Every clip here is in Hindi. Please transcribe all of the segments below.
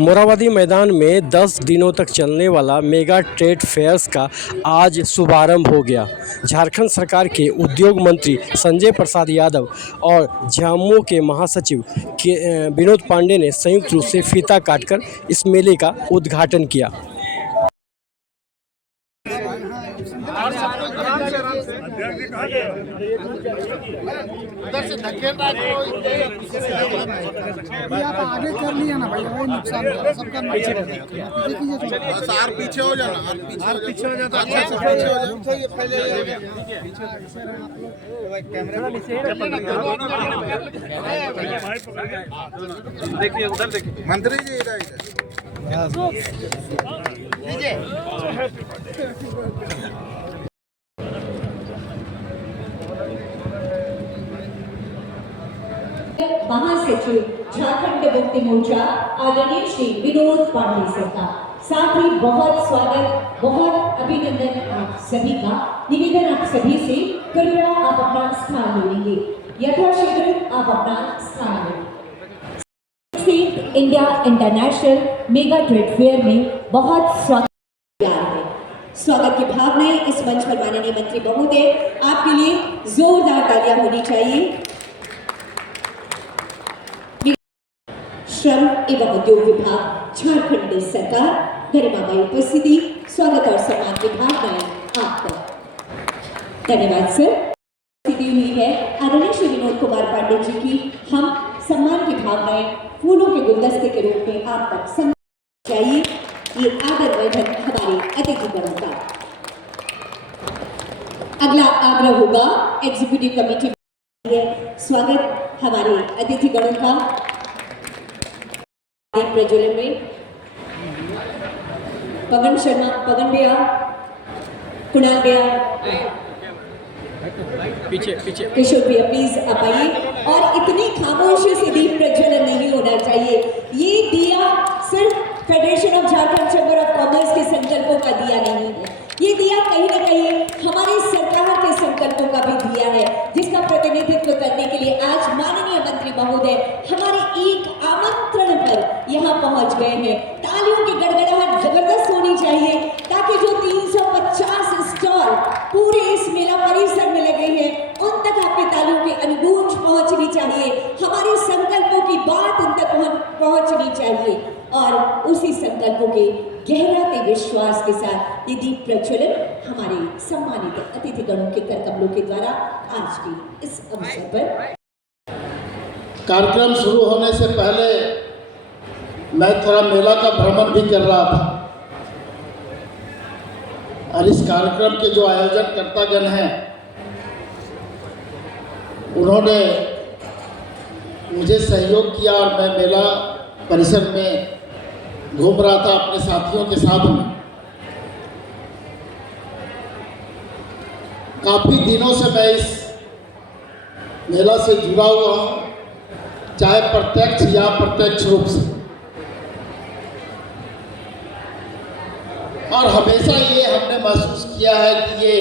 मोराबादी मैदान में 10 दिनों तक चलने वाला मेगा ट्रेड फेयर्स का आज शुभारंभ हो गया। झारखंड सरकार के उद्योग मंत्री संजय प्रसाद यादव और झामुमो के महासचिव विनोद पांडे ने संयुक्त रूप से फीता काटकर इस मेले का उद्घाटन किया। उधर से धकेल रहा है आप आगे कर लिया ना भाई, वही नुकसान होगा सबका। बस आर पीछे हो जाना, आर पीछे हो जाता, अच्छा से पीछे हो जाओ, ये पहले कैमरा देखिए, उधर देखिए मंत्री जी, इधर महासचिव झारखंड मुक्ति मोर्चा आदरणीय श्री विनोद पांडे सर का साथ ही बहुत स्वागत, बहुत अभिनंदन आप सभी का। निवेदन आप सभी से, कृपया आप अपना स्थान लेंगे, यथाशीघ्र आप अपना स्थान लेंगे। India international mega trade fair में बहुत स्वागत है। स्वागत की भावनाएं इस मंच पर माननीय मंत्री महोदय, आपके लिए जोरदार तालियां होनी चाहिए। श्रम एवं उद्योग विभाग झारखंड सरकार, गरिमामयी उपस्थिति, स्वागत और सम्मान की भावनाएं आपको। धन्यवाद सर। स्थिति हुई है आदरणीय श्री विनोद कुमार पांडे जी की, हम सम्मान की भावनाएं फूलों के गुलदस्ते के रूप में आप तक सम्मान चाहिए। ये आदर वर्धन हमारे अतिथिगणों का। अगला आग्रह होगा एग्जीक्यूटिव कमेटी, स्वागत हमारे अतिथिगणों का। प्रज्वलन में पवन शर्मा, पवन भैया, कुणाल भैया, पीछे किशोर भैया प्लीज आप आइए। और इतनी खामोशी से दीप प्रज्वलन नहीं होना चाहिए। ये दिया सिर्फ federation of Jharkhand chamber of commerce के संकल्पों का दिया नहीं है, ये दिया कहीं ना कहीं हमारी सरकार के संकल्पों का भी दिया है, जिसका प्रतिनिधित्व करने के लिए आज माननीय मंत्री महोदय हमारे एक आमंत्रण पर यहाँ पहुंच गए हैं। तालियों की गड़गड़ाहट जबरदस्त होनी चाहिए, ताकि जो 350 स्टॉल पूरे इस मेला परिसर में लगे हैं, उन तक आपकी तालियों की अनुगूंज पहुंचनी चाहिए। हमारे संकल्पों की बात उन तक पहुंचनी चाहिए और उसी संकल्पों के गहराते विश्वास के साथ ये दीप प्रज्वलन हमारे सम्मानित अतिथिगणों के करकमलों के द्वारा आज की इस अवसर पर। कार्यक्रम शुरू होने से पहले मैं थोड़ा मेला का भ्रमण भी कर रहा था और इस कार्यक्रम के जो आयोजनकर्तागण हैं उन्होंने मुझे सहयोग किया और मैं मेला परिसर में घूम रहा था अपने साथियों के साथ में। काफ़ी दिनों से मैं इस मेला से जुड़ा हुआ हूँ, चाहे प्रत्यक्ष या अप्रत्यक्ष रूप से, और हमेशा ये हमने महसूस किया है कि ये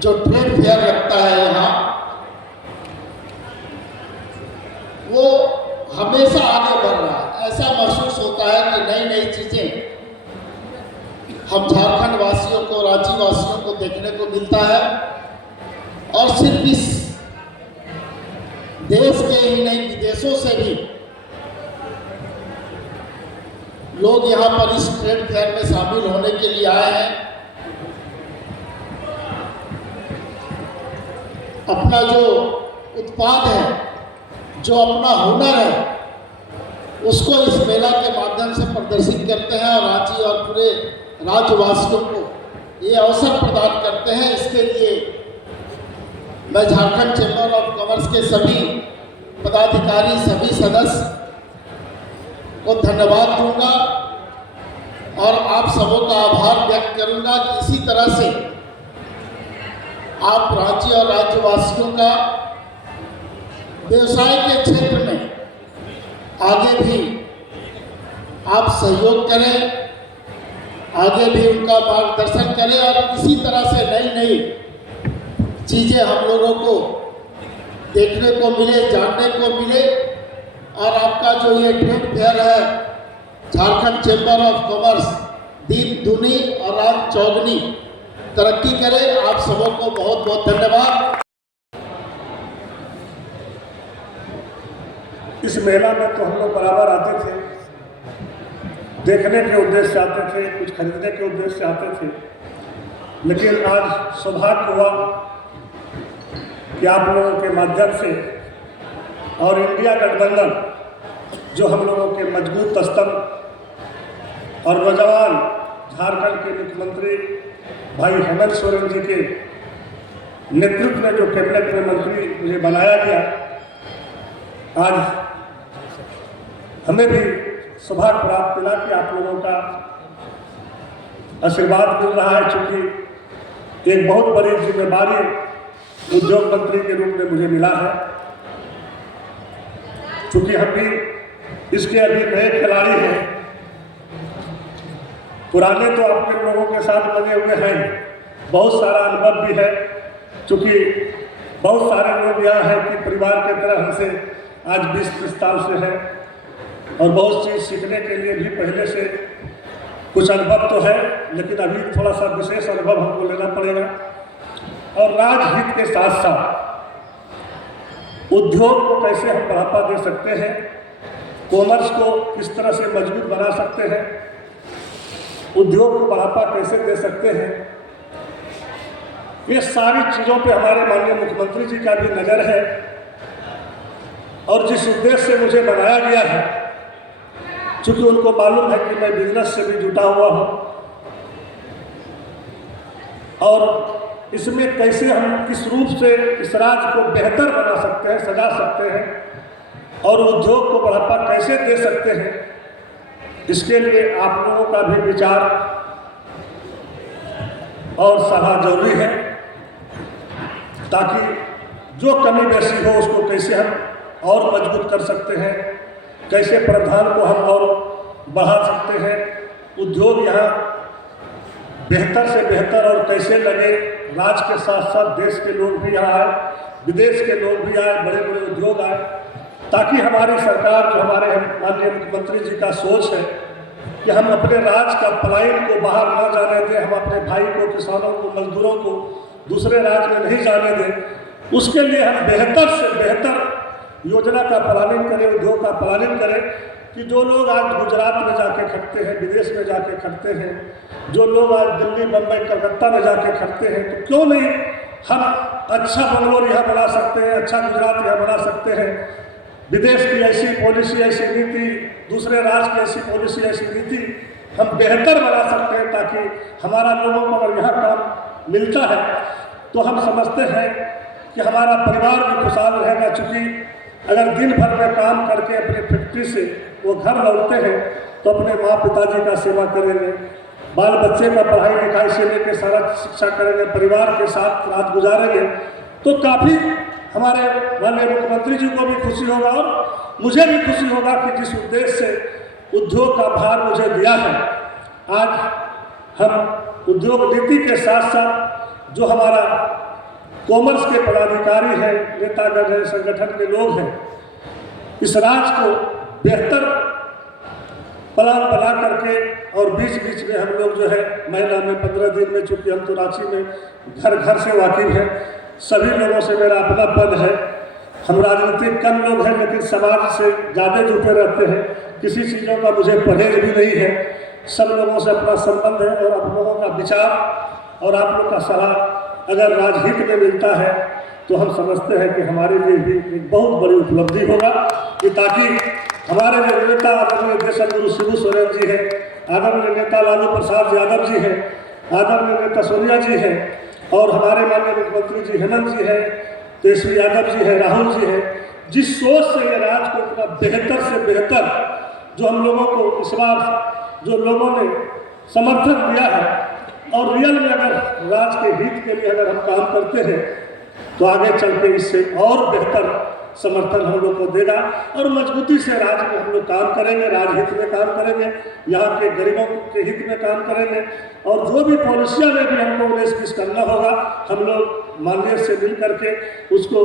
जो ट्रेड फेयर लगता है यहाँ, वो हमेशा आगे बढ़ रहा है। ऐसा महसूस होता है कि नई नई चीज़ें हम झारखंड वासियों को, रांची वासियों को देखने को मिलता है। और सिर्फ इस देश के ही नहीं, विदेशों से भी लोग यहाँ पर इस ट्रेड फेयर में शामिल होने के लिए आए हैं। अपना जो उत्पाद है, जो अपना हुनर है, उसको इस मेला के माध्यम से प्रदर्शित करते हैं और रांची और पूरे राज्यवासियों को ये अवसर प्रदान करते हैं। इसके लिए मैं झारखंड चैम्बर ऑफ कॉमर्स के सभी पदाधिकारी, सभी सदस्य को धन्यवाद दूंगा और आप सबों का आभार व्यक्त करूंगा कि इसी तरह से आप रांची और राज्यवासियों का व्यवसाय के क्षेत्र में आगे भी आप सहयोग करें, आगे भी उनका मार्गदर्शन करें और इसी तरह से नई नई चीज़ें हम लोगों को देखने को मिले, जानने को मिले और आपका जो ये ट्रेड फेयर है झारखंड चैम्बर ऑफ कॉमर्स दिन दुनी और रात चौगनी तरक्की करे। आप सबों को बहुत बहुत धन्यवाद। इस मेला में तो हम लोग बराबर आते थे, देखने के उद्देश्य से आते थे, कुछ खरीदने के उद्देश्य से आते थे, लेकिन आज सौभाग्य हुआ कि आप लोगों के माध्यम से और इंडिया गठबंधन जो हम लोगों के मजबूत स्तंभ और नौजवान झारखंड के मुख्यमंत्री भाई हेमंत सोरेन जी के नेतृत्व में जो कैबिनेट में मंत्री मुझे बनाया गया, आज हमें भी सौभाग्य प्राप्त मिला कि आप लोगों का आशीर्वाद मिल रहा है। चूँकि एक बहुत बड़ी जिम्मेदारी उद्योग मंत्री के रूप में मुझे मिला है, चूँकि हम भी इसके अभी नए खिलाड़ी हैं, पुराने तो अपने लोगों के साथ बने हुए हैं, बहुत सारा अनुभव भी है। चूँकि बहुत सारे लोग यहाँ हैं कि परिवार की तरह हमसे आज 20-30 साल से है और बहुत चीज़ सीखने के लिए भी पहले से कुछ अनुभव तो है, लेकिन अभी थोड़ा सा विशेष अनुभव हमको लेना पड़ेगा। और राजहित के साथ साथ उद्योग को कैसे हम बढ़ावा दे सकते हैं, कॉमर्स को किस तरह से मजबूत बना सकते हैं, उद्योग को बढ़ावा कैसे दे सकते हैं, ये सारी चीज़ों पे हमारे माननीय मुख्यमंत्री जी का भी नज़र है। और जिस उद्देश्य से मुझे बनाया गया है, चूँकि उनको मालूम है कि मैं बिजनेस से भी जुटा हुआ हूँ और इसमें कैसे हम किस रूप से इस राज्य को बेहतर बना सकते हैं, सजा सकते हैं और उद्योग को बढ़ावा कैसे दे सकते हैं, इसके लिए आप लोगों का भी विचार और सलाह जरूरी है, ताकि जो कमी बेसी हो उसको कैसे हम और मजबूत कर सकते हैं, कैसे प्रावधान को हम और बढ़ा सकते हैं, उद्योग यहाँ बेहतर से बेहतर और कैसे लगे, राज्य के साथ साथ देश के लोग भी यहाँ आए, विदेश के लोग भी आए, बड़े बड़े उद्योग आए, ताकि हमारी सरकार जो हमारे माननीय मुख्यमंत्री जी का सोच है कि हम अपने राज्य का पलायन को बाहर ना जाने दें, हम अपने भाई को, किसानों को, मजदूरों को दूसरे राज्य में नहीं जाने दें, उसके लिए हम बेहतर से बेहतर योजना का प्लानिंग करें, उद्योग का प्लानिंग करें कि जो लोग आज गुजरात में जाके खटते हैं, विदेश में जाके खटते हैं, जो लोग आज दिल्ली, बम्बई, कलकत्ता में जाके खटते हैं, तो क्यों नहीं हम अच्छा बंगलोर यहाँ बना सकते हैं, अच्छा गुजरात यहाँ बना सकते हैं। विदेश की ऐसी पॉलिसी, ऐसी नीति, दूसरे राज्य की ऐसी पॉलिसी, ऐसी नीति हम बेहतर बना सकते हैं, ताकि हमारा लोगों को अगर यहाँ काम मिलता है तो हम समझते हैं कि हमारा परिवार भी खुशहाल रहेगा। चूँकि अगर दिन भर में काम करके अपनी फैक्ट्री से वो घर लौटते हैं तो अपने माँ पिताजी का सेवा करेंगे, बाल बच्चे का पढ़ाई लिखाई से लेकर सारा शिक्षा करेंगे, परिवार के साथ रात गुजारेंगे, तो काफ़ी हमारे माननीय मुख्यमंत्री जी को भी खुशी होगा और मुझे भी खुशी होगा कि जिस उद्देश्य से उद्योग का भार मुझे दिया है, आज हम उद्योग नीति के साथ साथ जो हमारा कॉमर्स के पदाधिकारी हैं, नेतागण हैं, संगठन के लोग हैं, इस राज्य को बेहतर प्लान बना करके और बीच बीच में हम लोग जो है महीना में 15 दिन में, चूँकि हम तो रांची में घर घर से वाकिफ हैं, सभी लोगों से मेरा अपना पद है, हम राजनीतिक कम लोग हैं लेकिन समाज से ज़्यादा जुटे रहते हैं, किसी चीज़ों का मुझे परहेज भी नहीं है, सब लोगों से अपना संबंध है और आप लोगों का विचार और आप लोग का सलाह अगर राजहित में मिलता है तो हम समझते हैं कि हमारे लिए भी एक बहुत बड़ी उपलब्धि होगा, कि ताकि हमारे जो नेता आदरणीय देशगुरु शिबू सोरेन जी हैं, आदरणीय नेता लालू प्रसाद यादव जी हैं, आदरणीय नेता सोनिया जी हैं और हमारे माननीय मुख्यमंत्री जी हेमंत जी हैं, तेजस्वी यादव जी हैं, राहुल जी हैं, जिस सोच से ये राज्य को इतना बेहतर से बेहतर जो हम लोगों को इस बार जो लोगों ने समर्थन दिया है और रियल में अगर राज्य के हित के लिए अगर हम काम करते हैं तो आगे चल के इससे और बेहतर समर्थन हम लोग को देगा और मजबूती से राज्य में हम लोग काम करेंगे, राजहित में काम करेंगे, यहाँ के गरीबों के हित में काम करेंगे और जो भी पॉलिसियाँ में भी हम लोग ने करना होगा, हम लोग माननीय से मिल करके उसको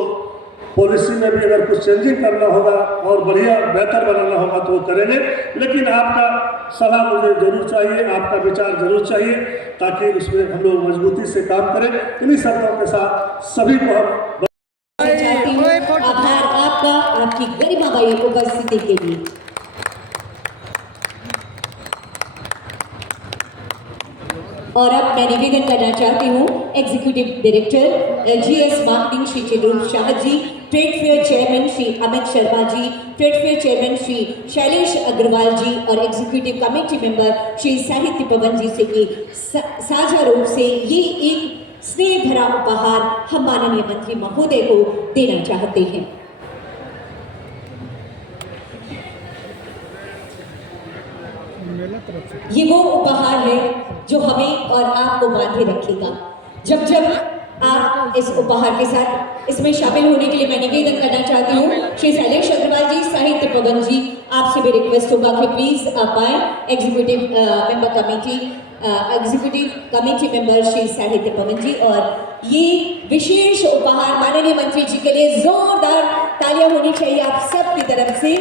पॉलिसी में भी अगर कुछ चेंजिंग करना होगा और बढ़िया बेहतर बनाना होगा तो वो करेंगे। लेकिन आपका सलाह मुझे जरूर चाहिए, आपका विचार जरूर चाहिए, ताकि उसमें हम लोग मजबूती से काम करें। इन्हीं शर्तों के साथ सभी को हम चाहती हूँ आभार आपका, आपकी गरिमामयी उपस्थिति के लिए। और अब मैं निवेदन करना चाहती हूँ executive director LGS marketing Shri Chidrup Shah ji, trade fair chairman Shri Amit Sharma ji, trade fair chairman Shri Shailesh Agarwal ji और एग्जीक्यूटिव कमेटी मेंबर श्री साहित्य पवन जी से कि साझा रूप से ये एक स्नेह भरा उपहार हम माननीय मंत्री महोदय को देना चाहते हैं। ये वो उपहार है जो हमें और आपको बांधे रखेगा। जब जब आप इस उपहार के साथ इसमें शामिल होने के लिए मैं निवेदन करना चाहती हूँ श्री शैलेश अग्रवाल जी, साहित्य पवन जी, आपसे भी रिक्वेस्ट होगा कि प्लीज आप आए। एग्जीक्यूटिव कमेटी मेंबर श्री साहित्य पवन जी, और ये विशेष उपहार माननीय मंत्री जी के लिए जोरदार तालियां होनी चाहिए आप सबकी तरफ से।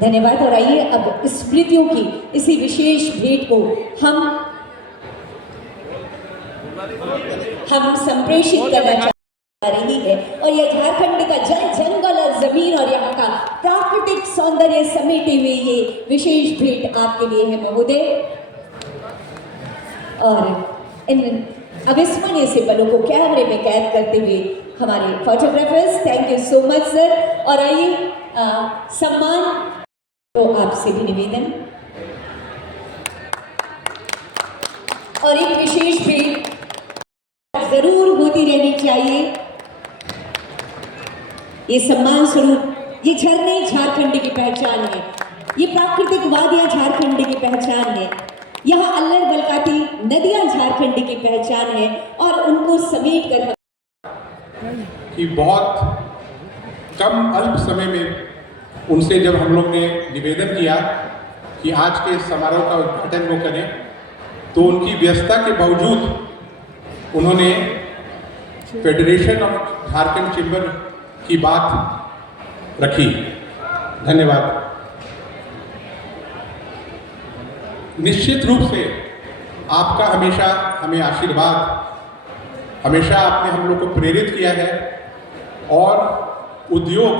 धन्यवाद। और आइए अब स्मृतियों की इसी विशेष भेंट को हम संप्रेषित करना चाह रही है। और यह झारखंड का जल, जंगल और जमीन और यहाँ का प्राकृतिक सौंदर्य समेटे हुए ये विशेष भेंट आपके लिए है महोदय। और इन अविस्मरणीय से पलों को कैमरे में कैद करते हुए हमारे photographers, thank you so much sir. और आइए सम्मान तो आपसे भी निवेदन, और एक विशेष भेंट जरूर होती रहनी चाहिए। ये सम्मान स्वरूप ये झरने झारखंड की पहचान है, ये प्राकृतिक वादियां झारखंड की पहचान है, यहाँ अल्लड़ बलकाती नदियां झारखंड की पहचान है। और उनको समेट कर कि बहुत कम अल्प समय में उनसे जब हम लोग ने निवेदन किया कि आज के समारोह का उद्घाटन वो करें, तो उनकी व्यस्तता के बावजूद उन्होंने फेडरेशन ऑफ झारखंड चेंबर की बात रखी। धन्यवाद। निश्चित रूप से आपका हमेशा हमें आशीर्वाद, हमेशा आपने हम लोग को प्रेरित किया है, और उद्योग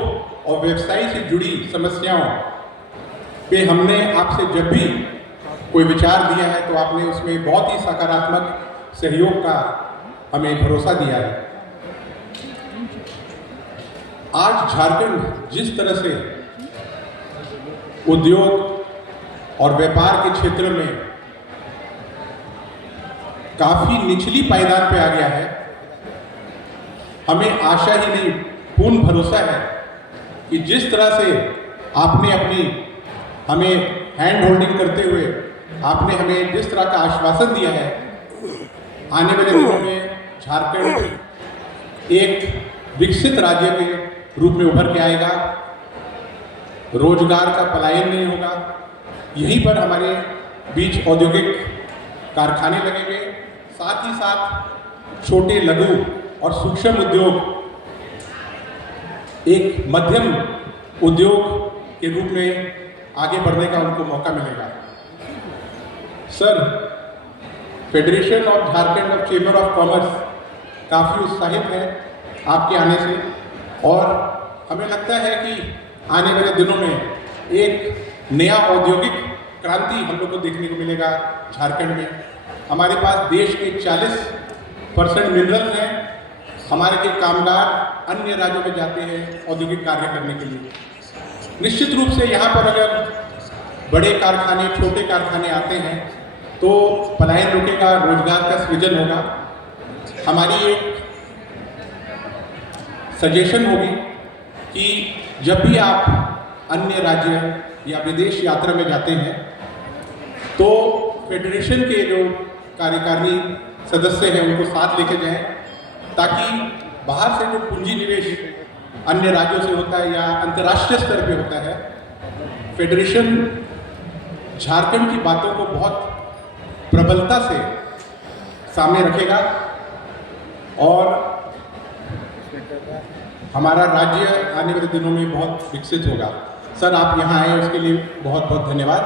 और व्यवसाय से जुड़ी समस्याओं पे हमने आपसे जब भी कोई विचार दिया है तो आपने उसमें बहुत ही सकारात्मक सहयोग का हमें भरोसा दिया है। आज झारखंड जिस तरह से उद्योग और व्यापार के क्षेत्र में काफ़ी निचली पायदान पे आ गया है, हमें आशा ही नहीं पूर्ण भरोसा है कि जिस तरह से आपने अपनी हमें हैंड होल्डिंग करते हुए आपने हमें जिस तरह का आश्वासन दिया है, आने वाले दिनों में झारखंड एक विकसित राज्य के रूप में उभर के आएगा, रोजगार का पलायन नहीं होगा, यहीं पर हमारे बीच औद्योगिक कारखाने लगेंगे, साथ ही साथ छोटे लघु और सूक्ष्म उद्योग एक मध्यम उद्योग के रूप में आगे बढ़ने का उनको मौका मिलेगा। Sir, federation of Jharkhand of chamber of commerce काफ़ी उत्साहित है आपके आने से, और हमें लगता है कि आने वाले दिनों में एक नया औद्योगिक क्रांति हम लोग को देखने को मिलेगा झारखंड में। हमारे पास देश के 40% मिनरल हैं, हमारे के कामगार अन्य राज्यों में जाते हैं औद्योगिक कार्य करने के लिए। निश्चित रूप से यहाँ पर अगर बड़े कारखाने, छोटे कारखाने आते हैं तो पलायन रुकेगा, रोजगार का सृजन होगा। हमारी एक सजेशन होगी कि जब भी आप अन्य राज्य या विदेश यात्रा में जाते हैं तो फेडरेशन के जो कार्यकारिणी सदस्य हैं उनको साथ लेके जाएं, ताकि बाहर से जो पूंजी निवेश अन्य राज्यों से होता है या अंतर्राष्ट्रीय स्तर पे होता है, फेडरेशन झारखंड की बातों को बहुत प्रबलता से सामने रखेगा और हमारा राज्य आने वाले दिनों में बहुत विकसित होगा। सर, आप यहाँ आए उसके लिए बहुत बहुत धन्यवाद।